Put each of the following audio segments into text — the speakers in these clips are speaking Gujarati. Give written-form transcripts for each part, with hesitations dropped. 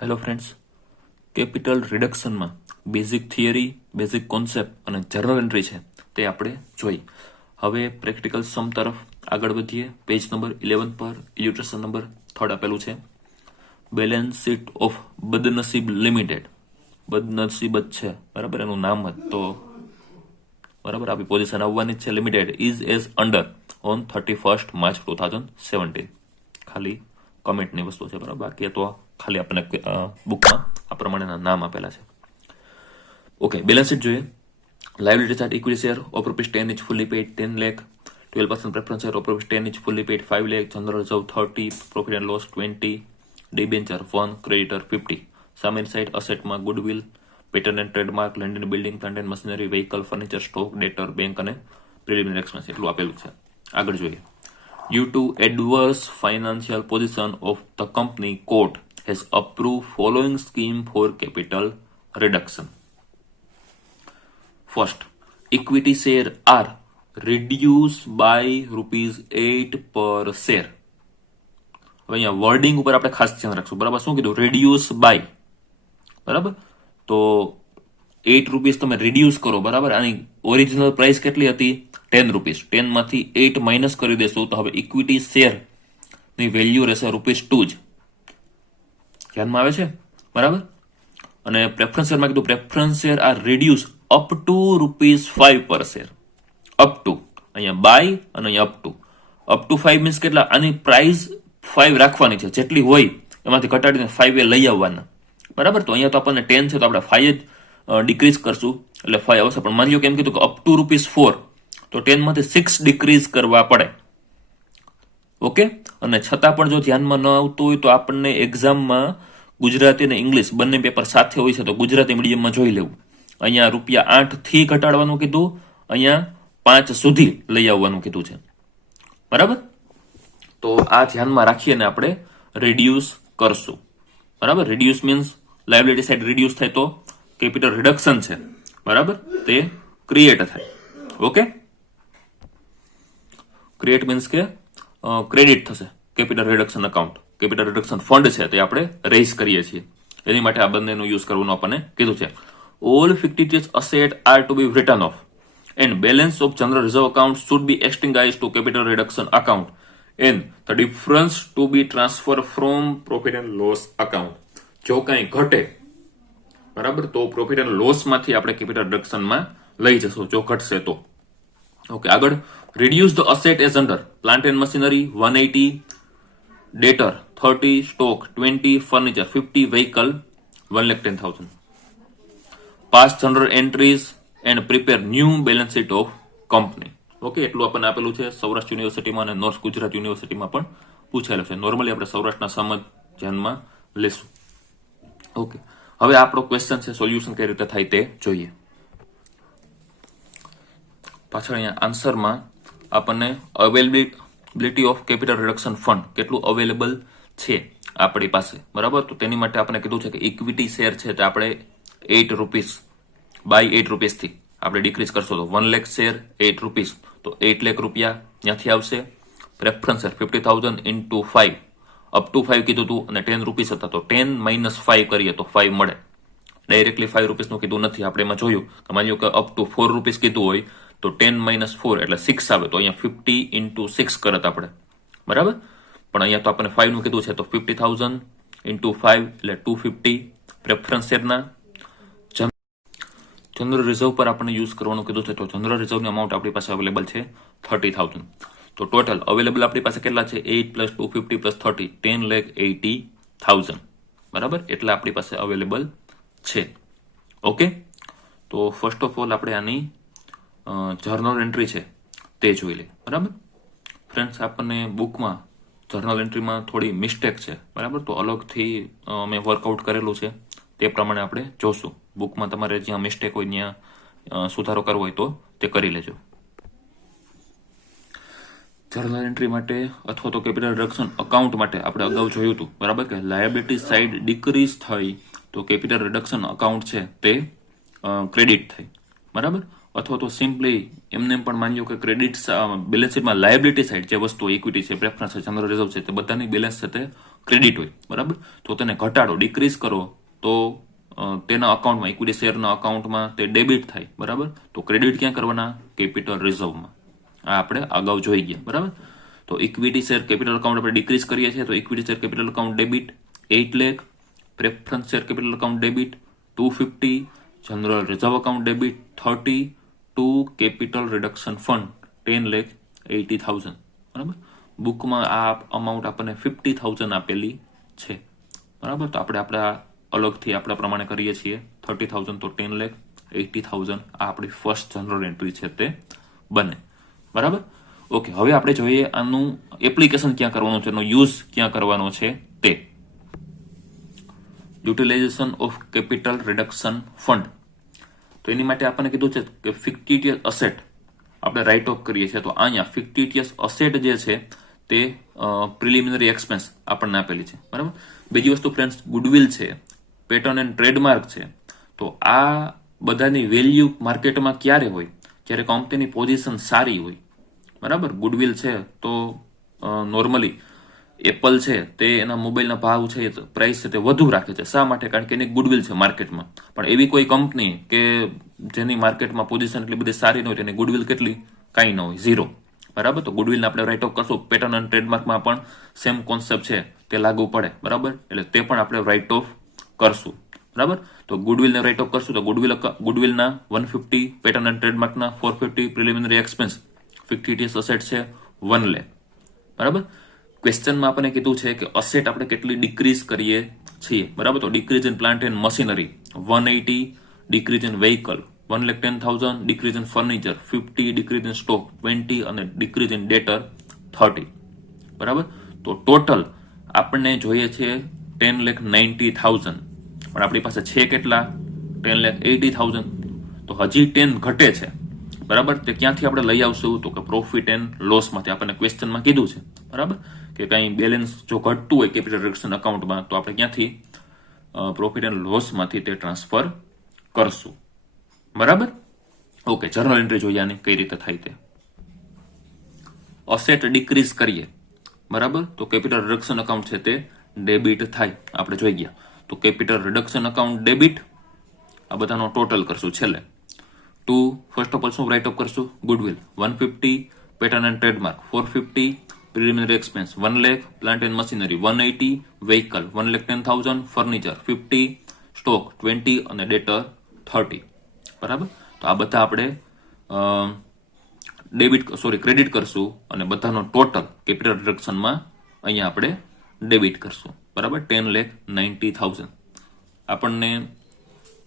હેલો ફ્રેન્ડ્સ, કેપિટલ રિડક્શનમાં બેઝિક થિયરી, બેઝિક કોન્સેપ્ટ અને જર્નલ એન્ટ્રી છે તે આપણે જોઈ. હવે પ્રેક્ટિકલ સમ તરફ આગળ વધીએ. પેજ નંબર 11 પર ઇલ્યુસ્ટ્રેશન નંબર 3 આપેલું છે. Balance sheet of Badnaseeb limited. બદનસીબ જ છે, બરાબર, એનું નામ જ તો બરાબર આપણી પોઝિશન આવવાની જ છે. Limited is as under on 31 March 2017. ખાલી કમેન્ટની વસ્તુ છે, બરાબર. બાકી તો ખાલી આપણને બુકમાં આ પ્રમાણેના નામ આપેલા છે. ઓકે, બેલેન્સ શીટ જોઈએ. Liability chart, equity share of ₹10 each fully paid 10 lakh, 12% preference share of ₹10 each fully paid 5 lakh, general reserve 30, profit and loss 20, debenture 1, creditor 50. સામેની સાઈડ અસેટમાં goodwill, patent and trademark, land and building, plant and machinery, vehicle, furniture, stock, debtor, bank અને પ્રિલિમિનરી એક્સપેન્સ એટલું આપેલું છે. આગળ જોઈએ. Due to adverse financial position of the company, court has approved following scheme for capital reduction. First, equity share are reduced by ₹8 per share. હવે અહીંયા વર્ડિંગ ઉપર આપણે ખાસ ધ્યાન રાખશું, બરાબર. શું કીધું? રિડ્યુસ બાય, બરાબર. તો ₹8 તમે રિડ્યુસ કરો, બરાબર. આની ઓરિજિનલ પ્રાઇસ કેટલી હતી? ₹10. 10 માંથી 8 માઇનસ કરી દેશું તો હવે ઇક્વિટી શેર ની વેલ્યુ રહેશે ₹2 જ. ધ્યાનમાં આવે છે, બરાબર. અને પ્રેફરન્સ શેરમાં કીધું preference share are reduce up to ₹5 પર શેર. અપ ટુ, અહીંયા બાય અને અહીંયા અપ ટુ 5 મીન્સ કેટલા? આની પ્રાઇસ 5 રાખવાની છે, જેટલી હોય એમાંથી ઘટાડીને 5 લઈ આવવાના, બરાબર. તો અહીંયા તો આપણને 10 છે તો આપણે 5 જ ડિક્રીઝ કરશું એટલે 5 આવશે. પણ માની લો કે એમ કીધું કે અપ ટુ ₹4, તો 10 માંથી 6 ડિક્રીઝ કરવા પડે. ઓકે. અને છતાં પણ જો ધ્યાનમાં ન આવતું હોય તો આપણને એક્ઝામમાં ગુજરાતી અને ઇંગ્લિશ બંને પેપર સાથે હોય છે, તો ગુજરાતી મીડિયમમાં જોઈ લેવું. અહીંયા ₹8 થી ઘટાડવાનું કીધું, અહીંયા 5 સુધી લઈ આવવાનું કીધું છે, બરાબર. તો આ ધ્યાનમાં રાખીને આપણે રિડ્યુસ કરશું, બરાબર. Reduce means liability side reduce થાય તો કેપિટલ રિડક્શન છે, બરાબર, તે ક્રિએટ થાય. ઓકે. ક્રિએટ મીન્સ કે ક્રેડિટ થશે capital reduction account. Capital reduction fund છે તે આપણે રેઝ કરીએ છીએ, એની માટે આ બંનેનો યુઝ કરવાનું આપણને કીધું છે. All fictitious asset are to be written off and balance of general reserve account should be extinguish to capital reduction account and the difference to be transfer from profit and loss account. જો કંઈ ઘટે, બરાબર, તો પ્રોફિટ એન્ડ લોસ માંથી આપણે કેપિટલ રિડક્શનમાં લઈ જશું, જો ઘટશે તો. ઓકે. આગળ, reduce the asset as under plant and machinery 180, debtor 30, stock 20, furniture 50, vehicle 1,10,000. Pass general entries and prepare new balance sheet of company. Okay. એટલું આપણને આપેલું છે. સૌરાષ્ટ્ર યુનિવર્સિટીમાં અને નોર્થ ગુજરાત યુનિવર્સિટીમાં પણ પૂછાયેલું છે. નોર્મલી આપણે સૌરાષ્ટ્રના સમજ ધ્યાનમાં લેશું. ઓકે. હવે આપણો ક્વેશ્ચન છે, સોલ્યુશન કઈ રીતે થાય તે જોઈએ. પાછળ અહીંયા આન્સરમાં આપણને availability of capital reduction fund કેટલું અવેલેબલ છે આપણી પાસે, બરાબર. તો તેની માટે આપણે કીધું છે કે ઇક્વિટી શેર છે તે આપણે ₹8 બાય ₹8 થી આપણે ડિક્રીઝ કરશો તો 1 લાખ શેર ₹8, તો 8 લાખ રૂપિયા ત્યાંથી આવશે. Preference share 50,000 into 5, up to 5 કીધું હતું અને ₹10 હતા, તો 10 માઇનસ 5 કરીએ તો 5 મળે. ડાયરેક્ટલી ₹5 નું કીધું નથી. આપણે એમાં જોયું કે માની લો કે અપ ટુ ₹4 કીધું હોય તો 10 માઇનસ 4 એટલે 6 આવે, તો અહીંયા 50 ઇન્ટુ 6 કરત આપણે, બરાબર. પણ અહીંયા તો આપણને 5 નું કીધું છે, તો 50,000 ઇન્ટુ 5 એટલે 250 પ્રેફરન્સ શેરના. જનરલ રિઝર્વ પર આપણને યુઝ કરવાનું કીધું છે, તો જનરલ રિઝર્વની અમાઉન્ટ આપણી પાસે અવેલેબલ છે 30,000. તો ટોટલ અવેલેબલ આપણી પાસે કેટલા છે? 8 પ્લસ 250 પ્લસ 30, 10,80,000, બરાબર. એટલે આપણી પાસે અવેલેબલ છે. ઓકે. તો ફર્સ્ટ ઓફ ઓલ આપણે આની જર્નલ એન્ટ્રી છે તે જોઈ લે, બરાબર. ફ્રેન્ડ્સ, આપણને બુકમાં જર્નલ એન્ટ્રીમાં થોડી મિસ્ટેક છે, બરાબર. તો અલગથી મેં વર્કઆઉટ કરેલું છે, તે પ્રમાણે આપણે જોશું. બુકમાં તમારે જ્યાં મિસ્ટેક હોય ત્યાં સુધારો કરવો હોય તો તે કરી લેજો. જર્નલ એન્ટ્રી માટે અથવા તો કેપિટલ રિડક્શન અકાઉન્ટ માટે આપણે અગાઉ જોયું હતું, બરાબર, કે લાયબિલિટી સાઇડ ડિક્રીઝ થઈ તો કેપિટલ રિડક્શન અકાઉન્ટ છે તે ક્રેડિટ થઈ, બરાબર. અથવા તો સિમ્પલી એમને પણ માની લો કે ક્રેડિટ બેલેન્સ શીટમાં લાયબિલિટી સાઇડ જે વસ્તુ ઇક્વિટી છે, પ્રેફરન્સ છે, જનરલ રિઝર્વ છે, તે બધાની બેલેન્સ છે તે ક્રેડિટ હોય, બરાબર. તો તેને ઘટાડો, ડિક્રીઝ કરો તો તેના અકાઉન્ટમાં, ઇક્વિટી શેરના અકાઉન્ટમાં તે ડેબિટ થાય, બરાબર. તો ક્રેડિટ ક્યાં કરવાના? કેપિટલ રિઝર્વમાં. આ આપણે અગાઉ જોઈ ગયા, બરાબર. તો ઇક્વિટી શેર કેપિટલ અકાઉન્ટ આપણે ડિક્રીઝ કરીએ છીએ, તો equity share capital account debit 8 lakh, preference share capital account debit 250, general reserve account debit 30, to capital reduction fund 10,80,000, બરાબર. બુકમાં આ અમાઉન્ટ આપણને 50,000 આપેલી છે, બરાબર. તો આપણે અલગથી આપણા પ્રમાણે કરીએ છીએ. 30,000 તો 10,80,000 આ આપણી ફર્સ્ટ જનરલ એન્ટ્રી છે તે બને, બરાબર. ઓકે, હવે આપણે જોઈએ આનું એપ્લિકેશન ક્યાં કરવાનું છે, એનો યુઝ ક્યાં કરવાનો છે તે. Utilisation of capital reduction fund. તો એની માટે આપણને કીધું છે કે ફિક્ટિટિયસ અસેટ આપણે રાઇટ ઓફ કરીએ છીએ. તો અહીંયા ફિક્ટિટિયસ અસેટ જે છે તે પ્રિલિમિનરી એક્સપેન્સ આપણને આપેલી છે, બરાબર. બીજી વસ્તુ ફ્રેન્ડ્સ, ગુડવિલ છે, પેટર્ન એન્ડ ટ્રેડમાર્ક છે. તો આ બધાની વેલ્યુ માર્કેટમાં ક્યારે હોય? જ્યારે કંપનીની પોઝિશન સારી હોય, બરાબર. ગુડવિલ છે તો નોર્મલી એપલ છે તે એના મોબાઈલના ભાવ છે, પ્રાઇસ છે તે વધુ રાખે છે. શા માટે? કારણ કે એની ગુડવિલ છે માર્કેટમાં. પણ એવી કોઈ કંપની કે જેની માર્કેટમાં પોઝિશન એટલી બધી સારી ન હોય, તેની ગુડવિલ કેટલી? કાંઈ ન હોય, 0, બરાબર. તો ગુડવિલને આપણે રાઇટ ઓફ કરશું. પેટર્ન અને ટ્રેડમાર્કમાં પણ સેમ કોન્સેપ્ટ છે તે લાગુ પડે, બરાબર. એટલે તે પણ આપણે રાઇટ ઓફ કરશું, બરાબર. તો ગુડવિલને રાઇટ ઓફ કરશું તો ગુડવિલના 150, પેટર્ન અને ટ્રેડમાર્કના 450, પ્રિલિમિનરી એક્સપેન્સ, ફિક્ટિટિયસ અસેટ છે 1 લાખ, બરાબર. ક્વેશ્ચનમાં આપણને કીધું છે કે અસેટ આપણે કેટલી ડિક્રીઝ કરીએ છીએ, બરાબર. તો decrease in plant and machinery 180, decrease in vehicle 1,10,000, decrease in furniture 50, decrease in stock 20 અને ડિક્રીઝ ઇન ડેટર 30, બરાબર. તો ટોટલ આપણને જોઈએ છે 10,90,000, પણ આપણી પાસે છે કેટલા? 10,80,000. તો હજી 10 ઘટે છે, બરાબર. તે ક્યાંથી આપણે લઈ આવશું? તો કે પ્રોફિટ એન્ડ લોસમાંથી. આપણને ક્વેશ્ચનમાં કીધું છે, બરાબર, કે કંઈ બેલેન્સ જો ઘટતું હોય કેપિટલ રિડક્શન અકાઉન્ટમાં તો આપણે ક્યાંથી? પ્રોફિટ એન્ડ લોસમાંથી તે ટ્રાન્સફર કરશું, બરાબર. ઓકે, જર્નલ એન્ટ્રી જોઈએ આની કઈ રીતે થાય તે. અસેટ ડિક્રીઝ કરીએ, બરાબર. તો કેપિટલ રિડક્શન અકાઉન્ટ છે તે ડેબિટ થાય, આપણે જોઈ ગયા. તો કેપિટલ રિડક્શન અકાઉન્ટ ડેબિટ, આ બધાનો ટોટલ કરશું છેલ્લે. ટુ ફર્સ્ટ ઓફ ઓલ શું રાઇટ ઓફ કરશું? Goodwill 150, pattern and trademark 450, preliminary expense 1 lakh, plant and machinery 180, vehicle 1,10,000, furniture 50, stock 20 અને ડેટર 30, બરાબર. તો આ બધા આપણે ક્રેડિટ કરશું અને બધાનો ટોટલ કેપિટલ રિડક્શનમાં અહીંયા આપણે ડેબિટ કરશું, બરાબર. 10,90,000. આપણને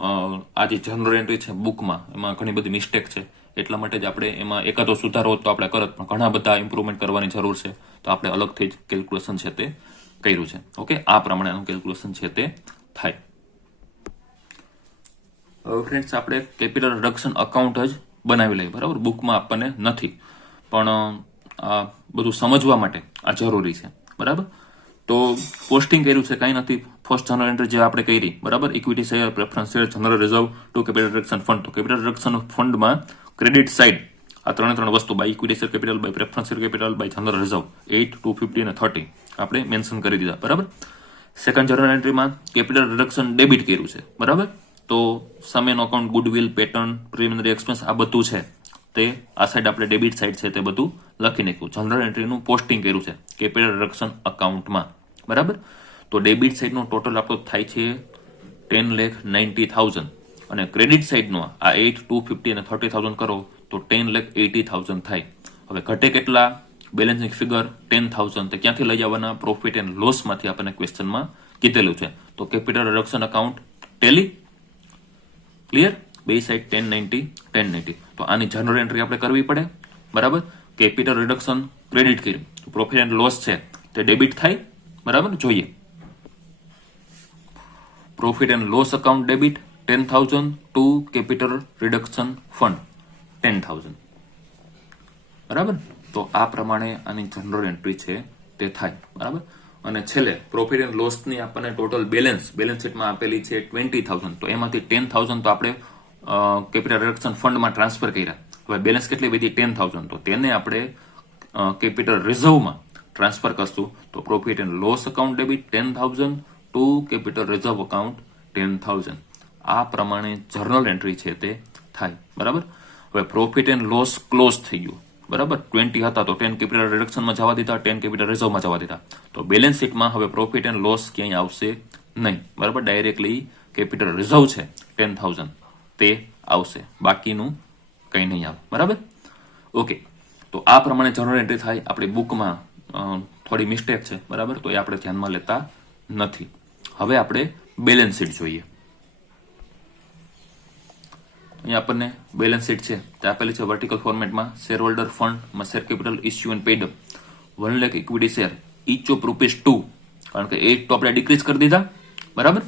આ જે જનરલ એન્ટ્રી છે બુકમાં એમાં ઘણી બધી મિસ્ટેક છે, એટલા માટે જ આપણે એમાં એકાદો સુધારો તો આપણે કરત, પણ ઘણા બધા ઇમ્પ્રુવમેન્ટ કરવાની જરૂર છે. તો આપણે અલગથી જ કેલ્ક્યુલેશન છે તે કર્યું છે. ઓકે, આ પ્રમાણેનું કેલ્ક્યુલેશન છે તે થાય. ફ્રેન્ડ્સ, આપણે કેપિટલ રિડક્શન અકાઉન્ટ જ બનાવી લઈએ, બરાબર. બુકમાં આપણને નથી, પણ આ બધું સમજવા માટે આ જરૂરી છે, બરાબર. તો પોસ્ટિંગ કર્યું છે, કાંઈ નથી. ફર્સ્ટ જનરલ એન્ટ્રી જે આપણે કરી, બરાબર, equity share, preference share, general reserve to capital reduction fund. તો કેપિટલ રિડક્શન ફંડમાં ક્રેડિટ સાઇડ આ ત્રણ વસ્તુ by equity share capital, by preference share capital, by general reserve 8, 250 અને 30 આપણે મેન્શન કરી દીધા, બરાબર. સેકન્ડ જનરલ એન્ટ્રીમાં કેપિટલ રિડક્શન ડેબિટ કર્યું છે, બરાબર. તો સામેનો account, goodwill, patent, preliminary expense આ બધું છે તે આ સાઈડ આપણે ડેબિટ સાઈડ છે તે બધું લખી નાખ્યું. જનરલ એન્ટ્રીનું પોસ્ટિંગ કર્યું છે કેપિટલ રિડક્શન અકાઉન્ટમાં, બરાબર. તો ડેબિટ સાઈડનો ટોટલ આપણો થાય છે 10,90,000 અને ક્રેડિટ સાઈડનો આ 8, 250 અને 30,000 કરો તો 10,80,000 થાય. હવે ઘટે કેટલા? Balancing figure 10,000. તો ક્યાંથી લઈ આવવાના? પ્રોફિટ એન્ડ લોસમાંથી આપણને ક્વેશ્ચનમાં કીધેલું છે. તો capital reduction account Tally, clear? બે સાઈડ 1090, 1090. તો આની જનરલ એન્ટ્રી આપણે કરવી પડે, બરાબર. કેપિટલ રિડક્શન ક્રેડિટ કર્યું, પ્રોફિટ એન્ડ લોસ છે તે ડેબિટ થાય, બરાબર. જોઈએ, profit and loss account debit 10,000 to capital reduction fund 10,000, બરાબર. તો આ પ્રમાણે આની જનરલ એન્ટ્રી છે તે થાય, બરાબર. અને છેલ્લે પ્રોફિટ એન્ડ લોસની આપણને ટોટલ બેલેન્સ શીટમાં આપેલી છે 20,000. તો એમાંથી 10,000 તો આપણે કેપિટલ રિડક્શન ફંડમાં ટ્રાન્સફર કર્યા. હવે બેલેન્સ કેટલી વધી? 10,000. તો તેને આપણે કેપિટલ રિઝર્વમાં ટ્રાન્સફર કરશું. તો profit and loss account debit 10,000 to capital reserve account 10,000. આ પ્રમાણે જર્નલ એન્ટ્રી છે તે થાય. બરાબર. હવે પ્રોફિટ એન્ડ લોસ ક્લોઝ થઈ ગયું. બરાબર. 20 હતા તો 10 કેપિટલ રિડક્શનમાં જવા દીધા, 10 કેપિટલ રિઝર્વમાં જવા દીધા. તો બેલેન્સ શીટમાં હવે પ્રોફિટ એન્ડ લોસ ક્યાંય આવશે નહીં. બરાબર. ડાયરેક્ટલી કેપિટલ રિઝર્વ છે 10,000 તે આવશે, બાકીનું કંઈ નહીં આવે. બરાબર. ઓકે. તો આ પ્રમાણે જર્નલ એન્ટ્રી થાય. આપણી બુકમાં થોડી મિસ્ટેક છે. બરાબર. તો એ આપણે ધ્યાનમાં લેતા નથી. હવે આપણે બેલેન્સ શીટ જોઈએ. અહીંયા આપણને બેલેન્સ શીટ છે તે આપેલી છે વર્ટિકલ ફોર્મેટમાં. શેર હોલ્ડર ફંડમાં share capital issue and paid 1 lakh equity share each of ₹2, કારણ કે 8 તો આપણે ડિક્રીઝ કરી દીધા. બરાબર.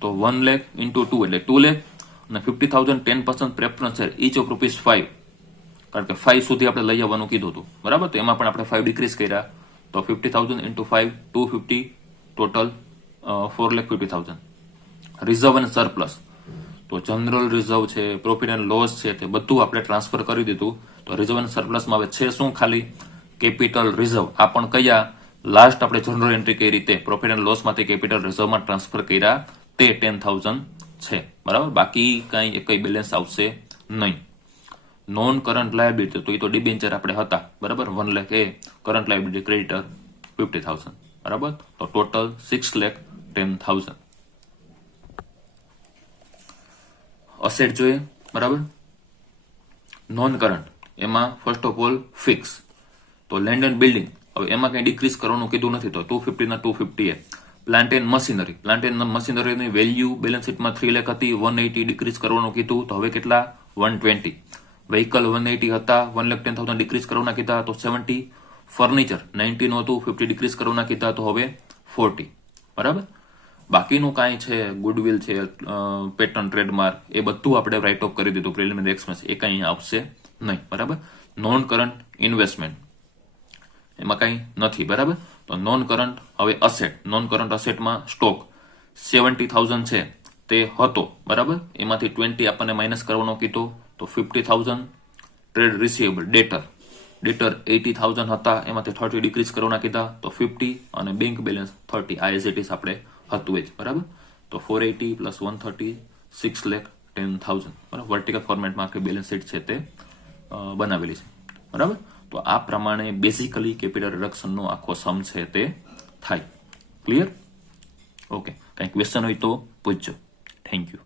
તો 1 લાખ ઇન્ટુ 2 એટલે 2 લાખ અને 50,000 10% પ્રેફરન્સ શેર ઇચ ઓફ ₹5, કારણ કે 5 સુધી આપણે લઈ આવવાનું કીધું હતું. બરાબર. તો એમાં પણ આપણે 5 ડિક્રીઝ કર્યા. તો 50,000 ઇન્ટુ 5 250, ટોટલ 4,50,000. રિઝર્વ અને સરપ્લસ, તો જનરલ રિઝર્વ છે, પ્રોફિટ એન્ડ લોસ છે, તે બધું આપણે ટ્રાન્સફર કરી દીધું. તો રિઝર્વ અને સરપ્લસમાં હવે છે શું? ખાલી કેપિટલ રિઝર્વ. આ પણ કયા? લાસ્ટ આપણે જનરલ એન્ટ્રી કઈ રીતે પ્રોફિટ એન્ડ લોસમાંથી કેપિટલ રિઝર્વમાં ટ્રાન્સફર કર્યા તે 10,000 છે. બરાબર. બાકી કઈ એકઈ બેલેન્સ આવશે નહીં. નોન કરંટ લાયબિલિટી, તો એ તો ડિબેન્ચર આપણે હતા. બરાબર. 1 લાખ એ કરંટ લાયબિલિટી ક્રેડિટર 50,000. બરાબર. તો ટોટલ 6,10,000. અસેટ જોઈએ. બરાબર. નોન કરંટ એમાં ફર્સ્ટ ઓફ ઓલ ફિક્સ. તો લેન્ડ એન્ડ બિલ્ડિંગ, હવે એમાં કઈ ડિક્રીઝ કરવાનું કીધું નથી. તો 250 ના 250. Plant and machinery, plant and મશીનરીની વેલ્યુ બેલેન્સ શીટમાં 3 લાખ હતી, 180 ડિક્રીઝ કરવાનું કીધું. તો હવે કેટલા? 120. વ્હીકલ 180 હતા, 1,10,000 ડિક્રીઝ કરવાના કીધા તો 70. ફર્નિચર 90 નું હતું, 50 ડિક્રીઝ કરવાના કીધા તો હવે 40. બરાબર. બાકીનું કાંઈ છે, ગુડવિલ છે, પેટર્ન, ટ્રેડમાર્ક, એ બધું આપણે રાઇટ ઓફ કરી દીધું. પ્રિલિમિનરી એક્સપેન્સ એ કંઈ આવશે નહીં. બરાબર. નોન કરંટ ઇન્વેસ્ટમેન્ટ એમાં કંઈ નથી. બરાબર. તો નોન કરંટ હવે અસેટ, નોન કરંટ અસેટમાં સ્ટોક 70,000 છે તે હતો. બરાબર. એમાંથી 20 આપણને માઇનસ કરવાનો કીધો તો 50,000. ટ્રેડ રિસીવેબલ, ડેટર 80,000 હતા, એમાંથી 30 ડિક્રીઝ કરવાના કીધા તો 50, અને બેંક બેલેન્સ 30. આ એઝ ઇટ ઇઝ આપણે હતું જ. બરાબર. તો 480 પ્લસ 130 6,10,000. બરાબર. વર્ટિકલ ફોર્મેટમાં આખી બેલેન્સ શીટ છે તે બનાવેલી છે. બરાબર. તો આ પ્રમાણે બેઝિકલી કેપિટલ રિડક્શનનો આખો સમ છે તે થાય. ક્લિયર? ઓકે. કંઈ ક્વેશ્ચન હોય તો પૂછજો. Thank you.